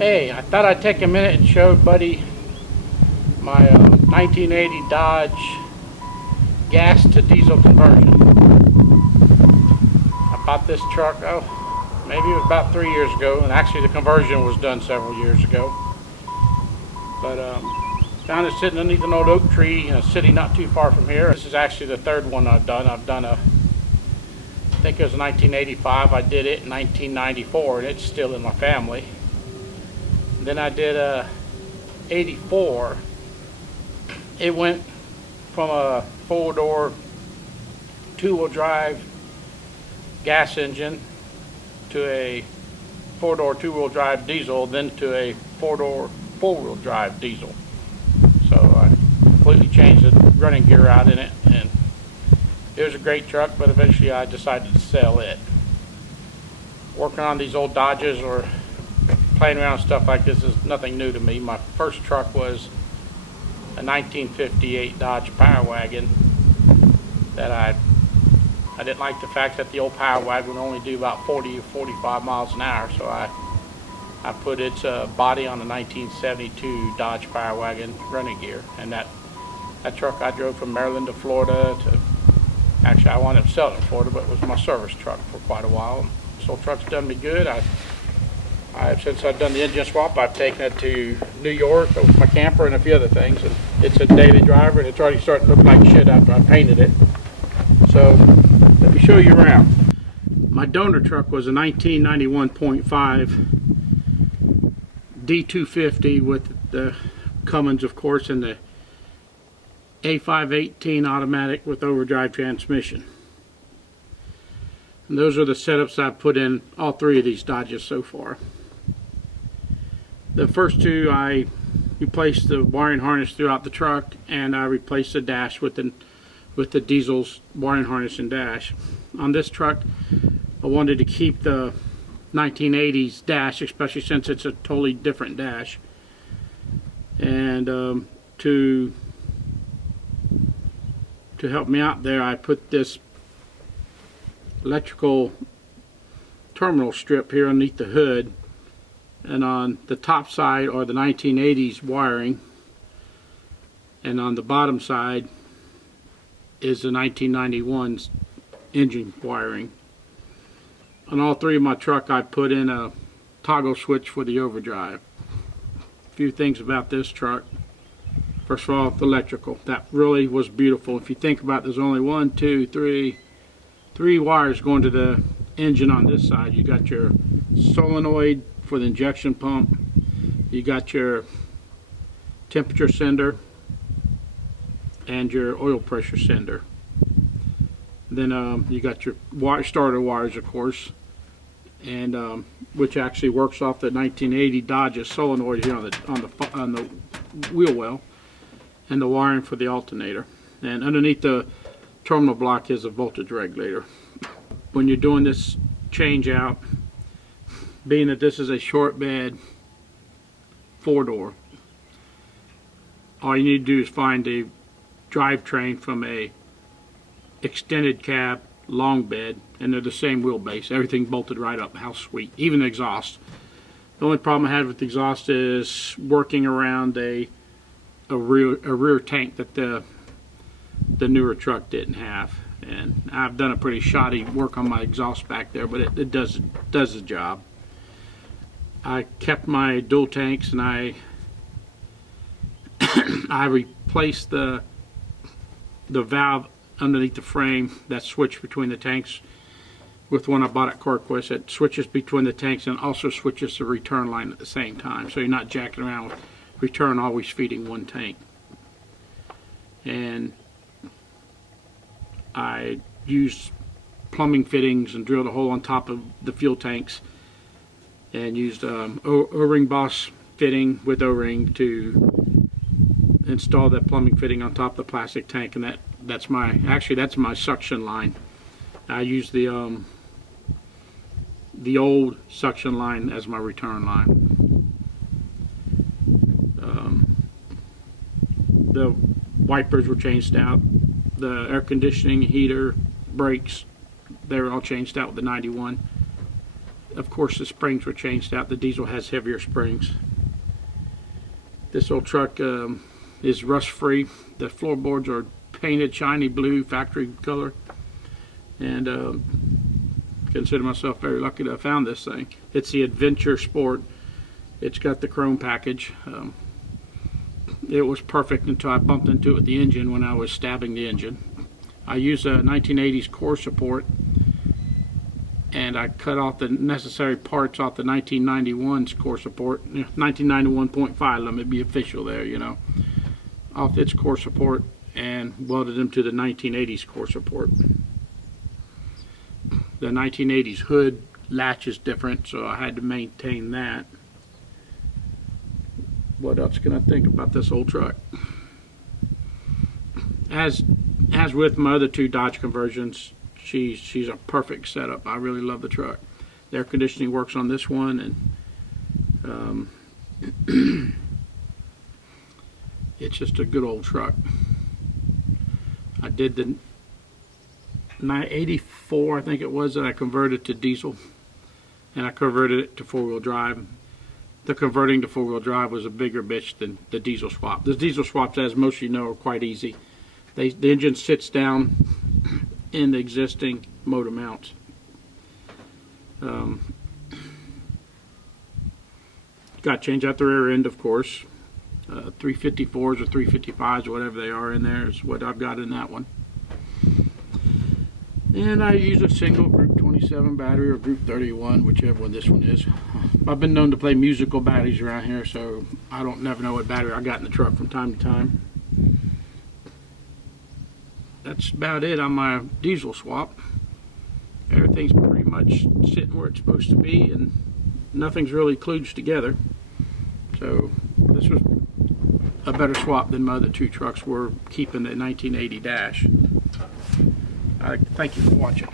Hey, I thought I'd take a minute and show Buddy my 1980 Dodge gas to diesel conversion. I bought this truck, maybe it was about 3 years ago, and actually the conversion was done several years ago. But found it sitting underneath an old oak tree in a city not too far from here. This is actually the third one I've done. I think it was 1985. I did it in 1994, and it's still in my family. Then I did 84. It went from a four-door, two-wheel drive gas engine to a four-door, two-wheel drive diesel, then to a four-door, four-wheel drive diesel. So I completely changed the running gear out in it, and it was a great truck, but eventually I decided to sell it. Working on these old Dodges or playing around with stuff like this is nothing new to me. My first truck was a 1958 Dodge Power Wagon that I didn't like the fact that the old Power Wagon would only do about 40 or 45 miles an hour, so I put its body on a 1972 Dodge Power Wagon running gear, and that truck I drove from Maryland to Florida actually I wound up selling it in Florida, but it was my service truck for quite a while. This old truck's done me good. Since I've done the engine swap, I've taken it to New York with my camper and a few other things, and it's a daily driver, and it's already starting to look like shit after I painted it. So let me show you around. My donor truck was a 1991.5 D250 with the Cummins, of course, and the A518 automatic with overdrive transmission. And those are the setups I've put in all three of these Dodges so far. The first two, I replaced the wiring harness throughout the truck, and I replaced the dash with the diesel's wiring harness and dash. On this truck, I wanted to keep the 1980s dash, especially since it's a totally different dash. And to help me out there, I put this electrical terminal strip here underneath the hood, and on the top side are the 1980s wiring, and on the bottom side is the 1991's engine wiring. On all three of my truck, I put in a toggle switch for the overdrive. A few things about this truck. First of all, the electrical. That really was beautiful. If you think about it, there's only three wires going to the engine on this side. You got your solenoid for the injection pump, you got your temperature sender, and your oil pressure sender. Then you got your starter wires, of course, and which actually works off the 1980 Dodge solenoid here on the wheel well, and the wiring for the alternator. And underneath the terminal block is a voltage regulator. When you're doing this change out, being that this is a short bed four-door, all you need to do is find a drivetrain from a extended cab long bed, and they're the same wheelbase. Everything bolted right up. How sweet. Even the exhaust. The only problem I had with the exhaust is working around a rear tank that the newer truck didn't have, and I've done a pretty shoddy work on my exhaust back there, but it does the job. I kept my dual tanks, and I replaced the valve underneath the frame that switched between the tanks with one I bought at Corquist that switches between the tanks and also switches the return line at the same time, so you're not jacking around with return always feeding one tank. And I used plumbing fittings and drilled a hole on top of the fuel tanks, and used O-ring boss fitting with O-ring to install that plumbing fitting on top of the plastic tank, and that's my suction line. I use the old suction line as my return line. The wipers were changed out. The air conditioning, heater, brakes, they were all changed out with the 91. Of course, the springs were changed out. The diesel has heavier springs. This old truck is rust-free. The floorboards are painted shiny blue, factory color. And consider myself very lucky to have found this thing. It's the Adventure Sport. It's got the chrome package. It was perfect until I bumped into it with the engine when I was stabbing the engine. I used a 1980s core support, and I cut off the necessary parts off the 1991's core support, 1991.5, let me be official there, you know, off its core support, and welded them to the 1980s core support. The 1980s hood latch is different, so I had to maintain that. What else can I think about this old truck? As with my other two Dodge conversions, she's a perfect setup. I really love the truck. The air conditioning works on this one, and it's just a good old truck. I did the 84, I think it was, that I converted to diesel, and I converted it to four-wheel drive. The converting to four-wheel drive was a bigger bitch than the diesel swap. The diesel swaps, as most of you know, are quite easy. The engine sits down in the existing motor mounts. Got to change out the rear end, of course. 354s or 355s, whatever they are in there, is what I've got in that one. And I use a single Group 27 battery or Group 31, whichever one this one is. I've been known to play musical batteries around here, so I don't never know what battery I got in the truck from time to time. That's about it on my diesel swap. Everything's pretty much sitting where it's supposed to be, and nothing's really kludged together. So this was a better swap than my other two trucks were, keeping the 1980 dash. Thank you for watching.